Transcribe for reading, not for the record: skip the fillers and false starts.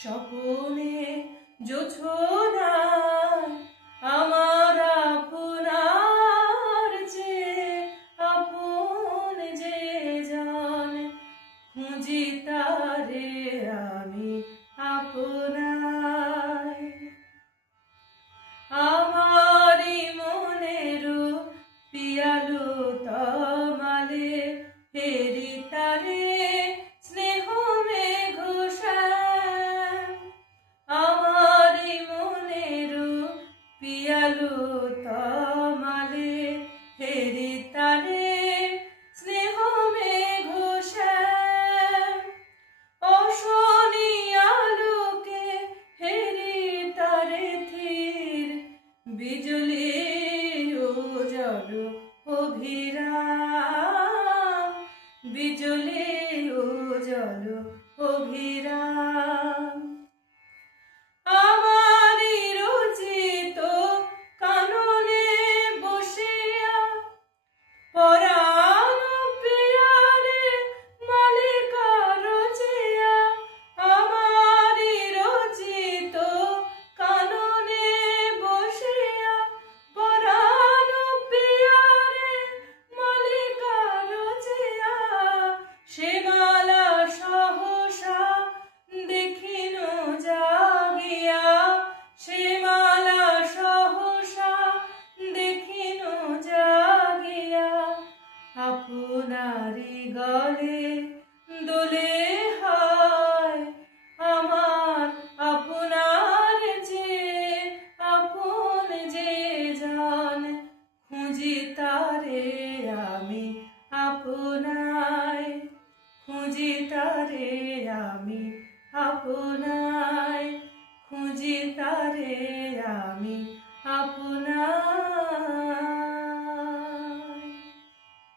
স্বপনে জোছনায় আমার আপনার চেয়ে আপন যে জন, খুঁজি তারে আমি আপনায়। আমারি মনের পিয়ালো তমালে হেরি তারে স্নেহ মেঘ শ্যাম। আমারি মনের পিয়ালো তমালে হেরি তারে স্নেহ মেঘ শ্যাম। অশনি আলোকে হেরি তারে থির, বিজলি উজ্জ্বল অভিরাম, বিজলি উজ্জ্বল অভিরাম। আমারি রচিত কাননে বসিয়া পরাণ প্রিয়ারে মালিকা রচিয়া, আমারি রচিত কাননে বসিয়া পরাণ প্রিয়ারে মালিকা রচিয়া, সে মালা সহসা দেখিন জাগিয়া, সে মালা সহসা দেখিন জাগিয়া, আপনারি গলে দোলে হায় আমার আপনার চেয়ে আপন যে জন, খুঁজি তারে আমি আপনায়, খুঁজি তারে আমি আপনায়, খুঁজি তারে আমি আপনায়।